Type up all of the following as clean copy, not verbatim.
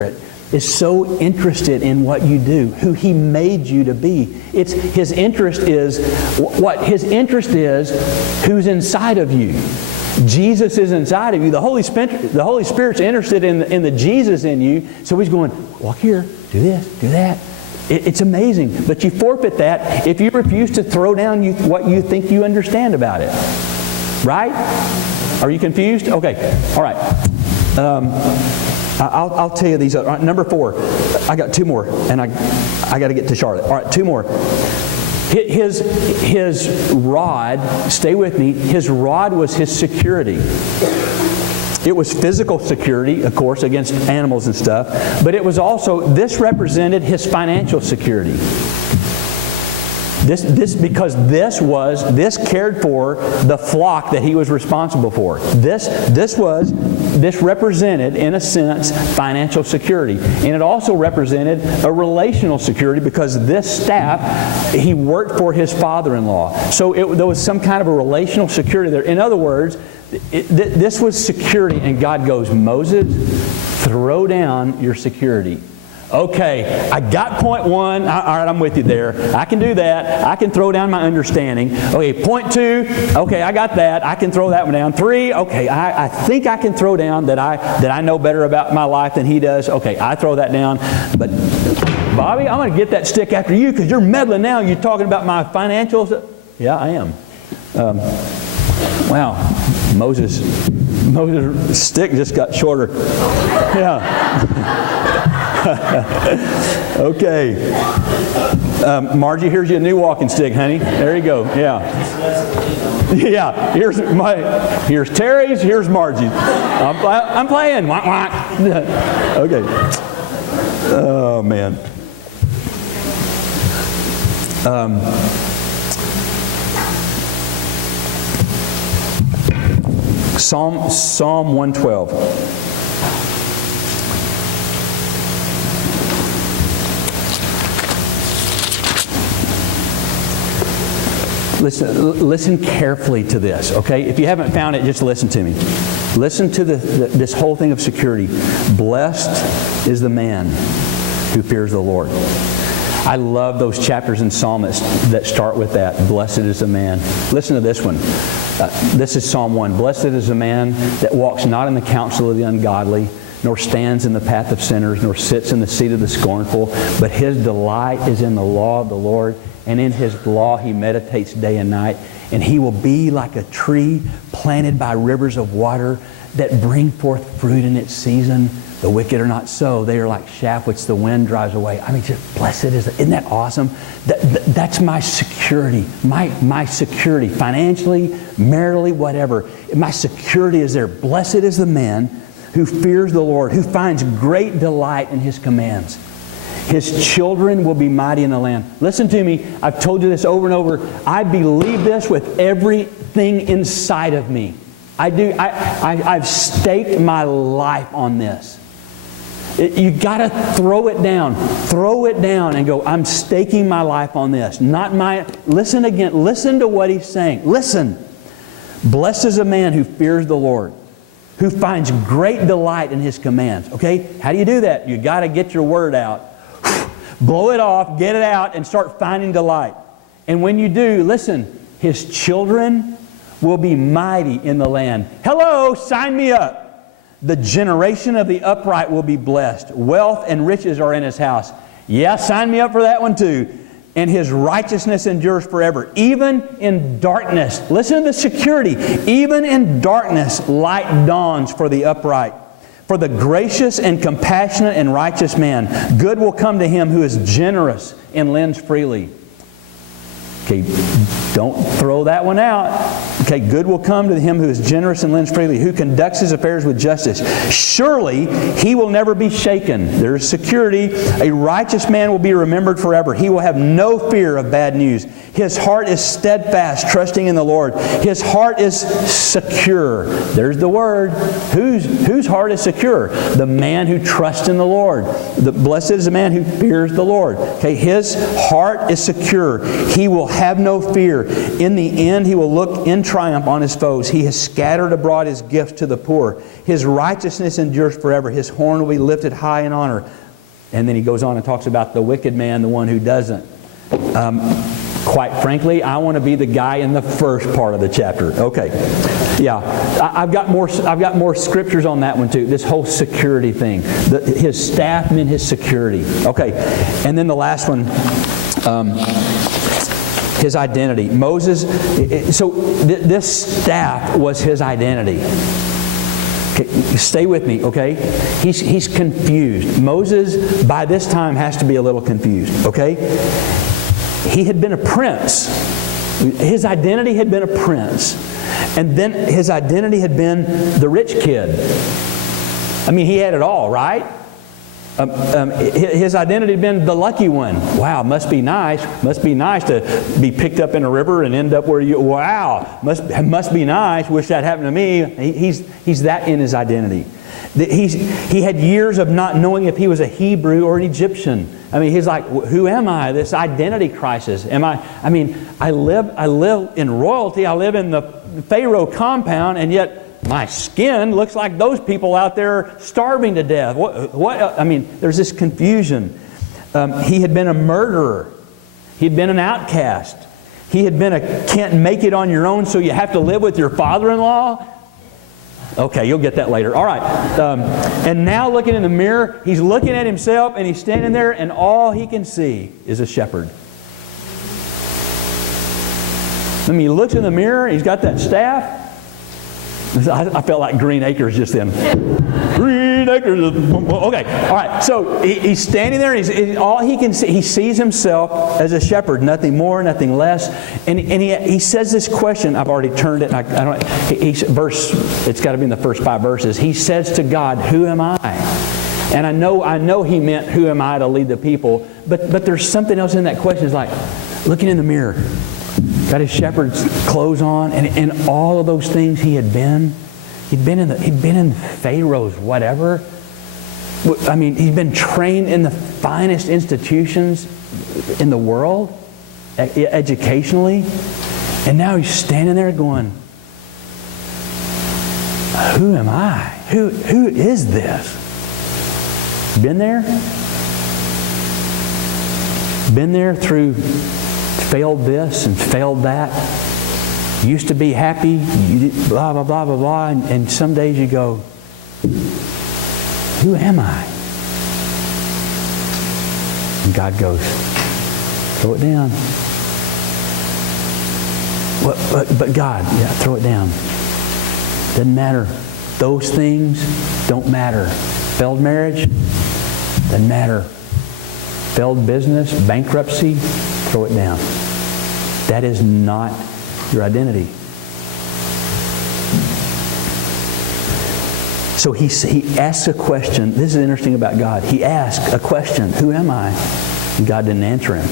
is so interested in what you do, who He made you to be. His interest is what? His interest is who's inside of you. Jesus is inside of you. The Holy Spirit's interested in the Jesus in you. So He's going, walk here, do this, do that. It's amazing. But you forfeit that if you refuse to throw down what you think you understand about it. Right? Are you confused? Okay. All right. I'll tell you these. All right, number 4. I got 2 more, and I got to get to Charlotte. All right, 2 more. His rod, stay with me, His rod was His security. It was physical security, of course, against animals and stuff, but it was also, this represented His financial security. Because this cared for the flock that He was responsible for. This represented, in a sense, financial security. And it also represented a relational security because this staff, he worked for his father-in-law. So there was some kind of a relational security there. In other words, this was security. And God goes, Moses, throw down your security. Okay, I got point 1. All right, I'm with you there. I can do that. I can throw down my understanding. Okay, point 2. Okay, I got that. I can throw that one down. 3. Okay, I think I can throw down that I know better about my life than he does. Okay, I throw that down. But Bobby, I'm going to get that stick after you because you're meddling now. You're talking about my financials. Yeah, I am. Wow, Moses' stick just got shorter. Yeah. Okay. Margie, here's your new walking stick, honey. There you go. Yeah. Yeah. Here's Terry's. Here's Margie's. I'm playing. Okay. Oh man. Psalm 112. Listen carefully to this, okay? If you haven't found it, just listen to me. Listen to this whole thing of security. Blessed is the man who fears the Lord. I love those chapters in Psalm that start with that. Blessed is the man. Listen to this one. This is Psalm 1. Blessed is the man that walks not in the counsel of the ungodly, nor stands in the path of sinners, nor sits in the seat of the scornful, but his delight is in the law of the Lord, and in His law he meditates day and night. And he will be like a tree planted by rivers of water that bring forth fruit in its season. The wicked are not so. They are like chaff which the wind drives away. I mean, just blessed isn't that awesome? That's my security. My security, financially, maritally, whatever. My security is there. Blessed is the man who fears the Lord, who finds great delight in His commands. His children will be mighty in the land. Listen to me. I've told you this over and over. I believe this with everything inside of me. I do. I've staked my life on this. You got to throw it down. Throw it down and go, I'm staking my life on this. Listen again. Listen to what He's saying. Listen. Blessed is a man who fears the Lord, who finds great delight in His commands. Okay? How do you do that? You got to get your word out. Blow it off, get it out, and start finding delight. And when you do, listen, His children will be mighty in the land. Hello, sign me up. The generation of the upright will be blessed. Wealth and riches are in his house. Yeah, sign me up for that one too. And His righteousness endures forever. Even in darkness, listen to the security. Even in darkness, light dawns for the upright. For the gracious and compassionate and righteous man, good will come to him who is generous and lends freely. Okay, don't throw that one out. Okay, good will come to him who is generous and lends freely, who conducts his affairs with justice. Surely he will never be shaken. There is security. A righteous man will be remembered forever. He will have no fear of bad news. His heart is steadfast, trusting in the Lord. His heart is secure. There's the word. Whose heart is secure? The man who trusts in the Lord. Blessed is the man who fears the Lord. Okay, his heart is secure. He will have no fear. In the end, he will look in triumph on his foes. He has scattered abroad his gifts to the poor. His righteousness endures forever. His horn will be lifted high in honor. And then he goes on and talks about the wicked man, the one who doesn't. Quite frankly, I want to be the guy in the first part of the chapter. Okay. Yeah. I've got more scriptures on that one too. This whole security thing. His staff meant his security. Okay. And then the last one, his identity. Moses, so this staff was his identity. Okay, stay with me, okay? He's confused. Moses, by this time, has to be a little confused, okay? He had been a prince. His identity had been a prince. And then his identity had been the rich kid. I mean, he had it all, right? His identity had been the lucky one. Wow, must be nice. Must be nice to be picked up in a river and end up where you... Wow, must be nice. Wish that happened to me. He's that in his identity. He had years of not knowing if he was a Hebrew or an Egyptian. I mean, he's like, who am I? This identity crisis. I live in royalty. I live in the Pharaoh compound, and yet my skin looks like those people out there starving to death. There's this confusion. He had been a murderer. He'd been an outcast. He had been can't make it on your own, so you have to live with your father-in-law. Okay, you'll get that later. All right. And now looking in the mirror, he's looking at himself and he's standing there and all he can see is a shepherd. I mean, he looks in the mirror, he's got that staff. I felt like Green Acres just then. Green Acres. Okay, all right. So he's standing there. And all he can see. He sees himself as a shepherd, nothing more, nothing less. And he says this question. I've already turned it. It's got to be in the first 5 verses. He says to God, "Who am I?" And I know he meant, "Who am I to lead the people?" But there's something else in that question. It's like looking in the mirror. Got his shepherd's clothes on, and all of those things he had been. He'd been in Pharaoh's whatever. I mean, he'd been trained in the finest institutions in the world, educationally, and now he's standing there going, "Who am I? Who is this?" Been there? Been there through failed this and failed that. Used to be happy, blah, blah, blah, blah, blah. And some days you go, "Who am I?" And God goes, "Throw it down." But God, yeah, throw it down. Doesn't matter. Those things don't matter. Failed marriage, doesn't matter. Failed business, bankruptcy, throw it down. That is not your identity. So he asks a question. This is interesting about God. He asked a question, "Who am I?" And God didn't answer him.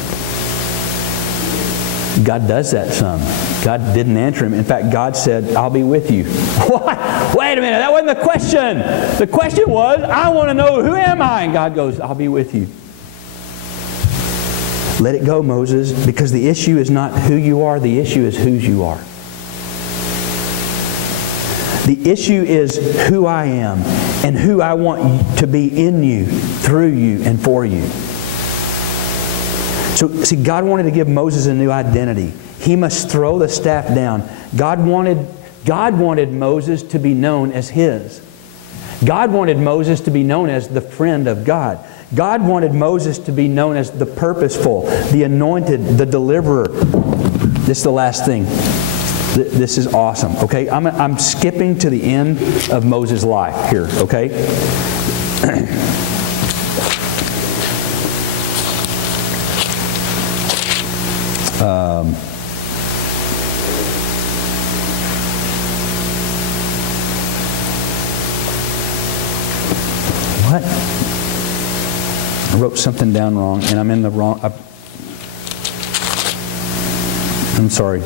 God does that some. God didn't answer him. In fact, God said, "I'll be with you." What? Wait a minute. That wasn't the question. The question was, "I want to know, who am I?" And God goes, "I'll be with you." Let it go, Moses, because the issue is not who you are, the issue is whose you are. The issue is who I am and who I want to be in you, through you, and for you. So, see, God wanted to give Moses a new identity. He must throw the staff down. God wanted Moses to be known as His. God wanted Moses to be known as the friend of God. God wanted Moses to be known as the purposeful, the anointed, the deliverer. This is the last thing. This is awesome. Okay, I'm skipping to the end of Moses' life here. Okay. What? I wrote something down wrong, and I'm in the wrong... I'm sorry.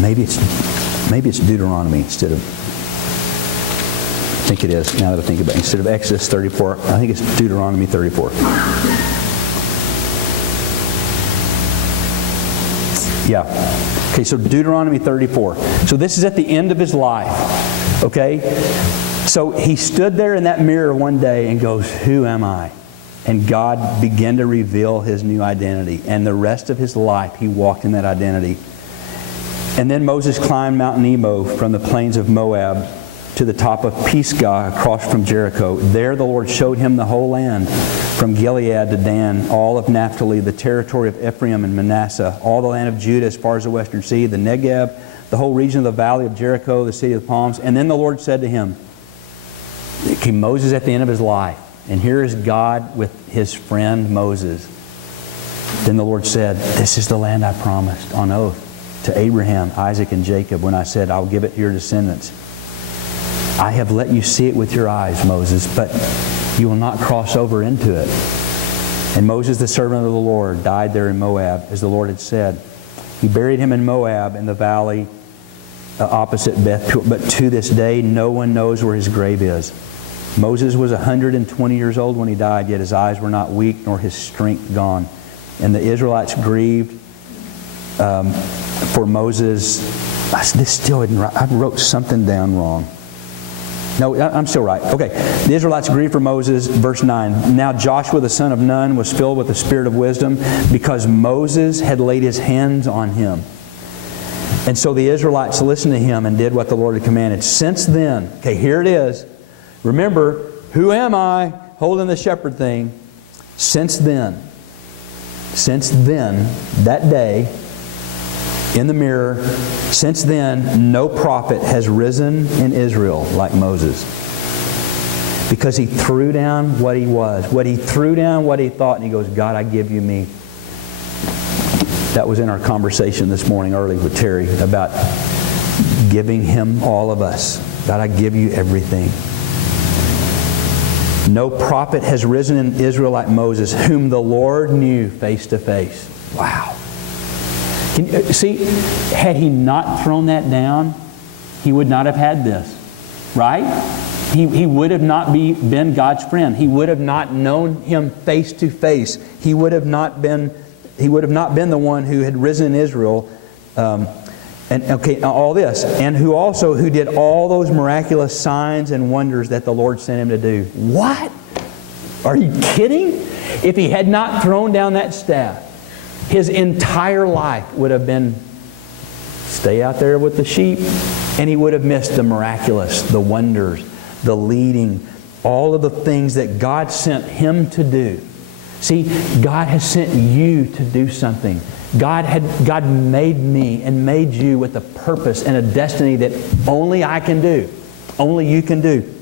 Maybe it's Deuteronomy instead of... think it is, now that I think about it. Instead of Exodus 34, I think it's Deuteronomy 34. Yeah. Okay, so Deuteronomy 34. So this is at the end of his life. Okay? So he stood there in that mirror one day and goes, who am I? And God began to reveal His new identity. And the rest of his life, he walked in that identity. And then Moses climbed Mount Nebo from the plains of Moab to the top of Pisgah across from Jericho. There the Lord showed him the whole land, from Gilead to Dan, all of Naphtali, the territory of Ephraim and Manasseh, all the land of Judah as far as the western sea, the Negeb, the whole region of the valley of Jericho, the city of the palms. And then the Lord said to him, okay, Moses at the end of his life, and here is God with his friend Moses. Then the Lord said, this is the land I promised on oath to Abraham, Isaac, and Jacob when I said, I'll give it to your descendants. I have let you see it with your eyes, Moses, but you will not cross over into it. And Moses, the servant of the Lord, died there in Moab, as the Lord had said. He buried him in Moab in the valley opposite Beth Peor. But to this day, no one knows where his grave is. Moses was 120 years old when he died, yet his eyes were not weak, nor his strength gone. And the Israelites grieved for Moses. This still isn't right. I wrote something down wrong. No, I'm still right. Okay. The Israelites grieved for Moses. Verse 9. Now Joshua the son of Nun was filled with the spirit of wisdom because Moses had laid his hands on him. And so the Israelites listened to him and did what the Lord had commanded. Since then, okay, here it is. Remember, who am I? Holding the shepherd thing. Since then, that day, in the mirror, since then, no prophet has risen in Israel like Moses. Because he threw down what he was. He threw down what he thought, and he goes, God, I give you me. That was in our conversation this morning early with Terry about giving Him all of us. God, I give you everything. No prophet has risen in Israel like Moses, whom the Lord knew face to face. Wow. Can you see, had he not thrown that down, he would not have had this. Right? He would have not been God's friend. He would have not known Him face to face. He would have not been the one who had risen in Israel. All this. And who did all those miraculous signs and wonders that the Lord sent him to do. What? Are you kidding? If he had not thrown down that staff, his entire life would have been stay out there with the sheep, and he would have missed the miraculous, the wonders, the leading, all of the things that God sent him to do. See, God has sent you to do something. God made me and made you with a purpose and a destiny that only I can do. Only you can do.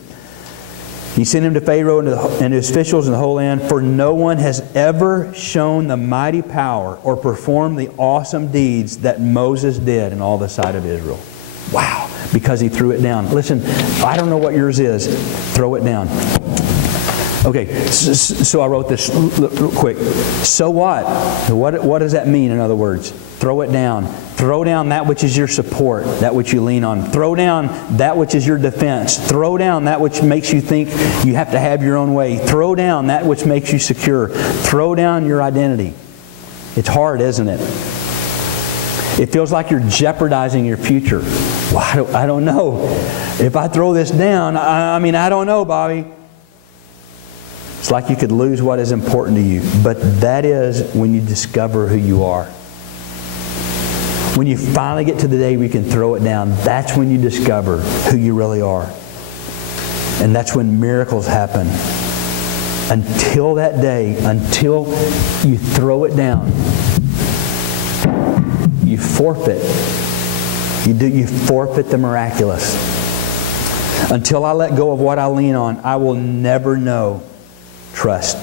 He sent him to Pharaoh and his officials in the whole land, for no one has ever shown the mighty power or performed the awesome deeds that Moses did in all the sight of Israel. Wow. Because he threw it down. Listen, I don't know what yours is. Throw it down. Okay, so I wrote this real quick. So what? What does that mean, in other words? Throw it down. Throw down that which is your support, that which you lean on. Throw down that which is your defense. Throw down that which makes you think you have to have your own way. Throw down that which makes you secure. Throw down your identity. It's hard, isn't it? It feels like you're jeopardizing your future. Well, I don't know. If I throw this down, I don't know, Bobby. It's like you could lose what is important to you. But that is when you discover who you are. When you finally get to the day where you can throw it down, that's when you discover who you really are. And that's when miracles happen. Until that day, until you throw it down, you forfeit. You forfeit the miraculous. Until I let go of what I lean on, I will never know trust.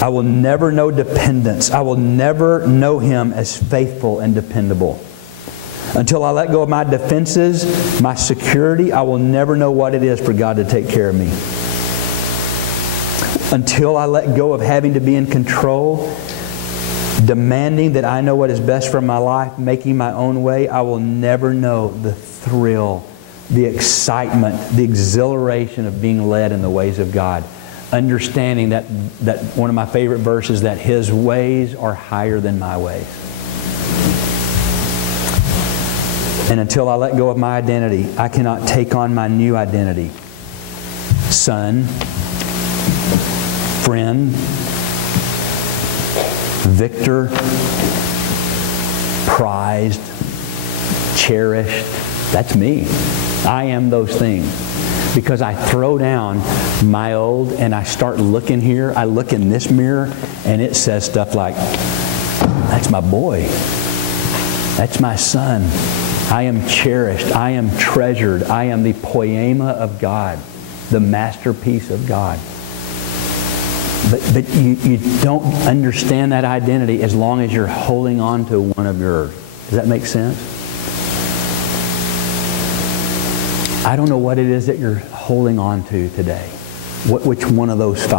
I will never know dependence. I will never know Him as faithful and dependable. Until I let go of my defenses, my security, I will never know what it is for God to take care of me. Until I let go of having to be in control, demanding that I know what is best for my life, making my own way, I will never know the thrill, the excitement, the exhilaration of being led in the ways of God. Understanding that one of my favorite verses, that His ways are higher than my ways. And until I let go of my identity, I cannot take on my new identity. Son, friend, victor, prized, cherished. That's me. I am those things. Because I throw down my old and I start looking here. I look in this mirror and it says stuff like, that's my boy. That's my son. I am cherished. I am treasured. I am the poema of God, the masterpiece of God. But you don't understand that identity as long as you're holding on to one of yours. Does that make sense? I don't know what it is that you're holding on to today. Which one of those 5?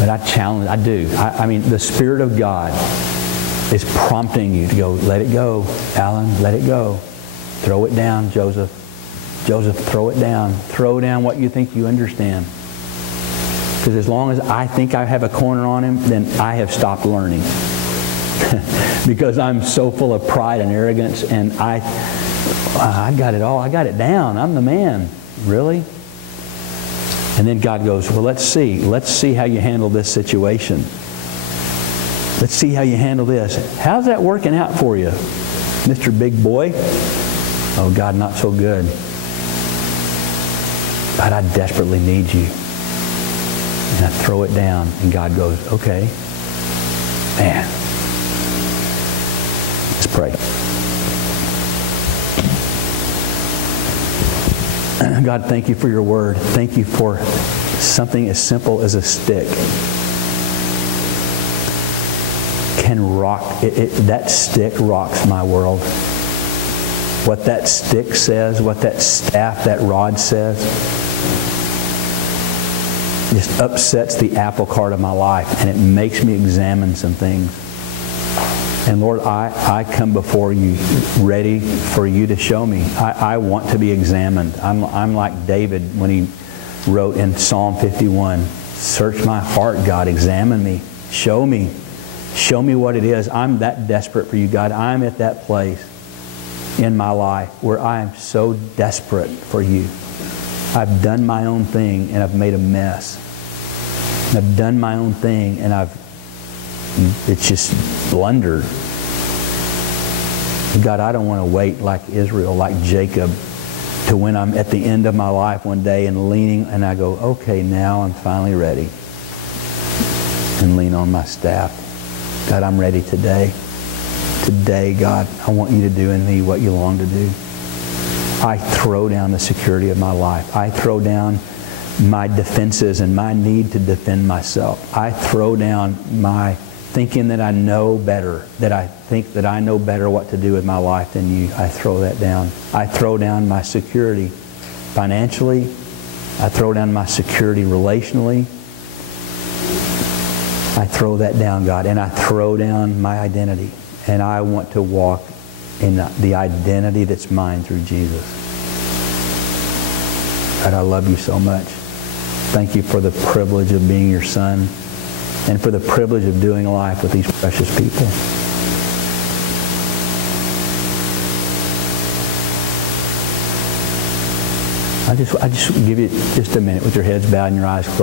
But I challenge, I do. I mean, the Spirit of God is prompting you to go, let it go, Alan, let it go. Throw it down, Joseph. Joseph, throw it down. Throw down what you think you understand. Because as long as I think I have a corner on him, then I have stopped learning. Because I'm so full of pride and arrogance, and I got it all. I got it down. I'm the man. Really? And then God goes, well, let's see. Let's see how you handle this situation. Let's see how you handle this. How's that working out for you, Mr. Big Boy? Oh, God, not so good. God, I desperately need you. And I throw it down, and God goes, okay. Man. Let's pray. God, thank you for your word. Thank you for something as simple as a stick can rock. That stick rocks my world. What that stick says, what that staff, that rod says, just upsets the apple cart of my life, and it makes me examine some things. And Lord, I come before you ready for you to show me. I want to be examined. I'm like David when he wrote in Psalm 51, search my heart, God, examine me. Show me. Show me what it is. I'm that desperate for you, God. I'm at that place in my life where I am so desperate for you. I've done my own thing and I've made a mess. I've done my own thing and it's just blundered. God, I don't want to wait like Israel, like Jacob, to when I'm at the end of my life one day and leaning, and I go, okay, now I'm finally ready. And lean on my staff. God, I'm ready today. Today, God, I want you to do in me what you long to do. I throw down the security of my life. I throw down my defenses and my need to defend myself. I throw down my thinking that I know better, that I think that I know better what to do with my life than you. I throw that down. I throw down my security financially. I throw down my security relationally. I throw that down, God, and I throw down my identity. And I want to walk in the identity that's mine through Jesus. God, I love you so much. Thank you for the privilege of being your son and for the privilege of doing life with these precious people. I just give you just a minute with your heads bowed and your eyes closed.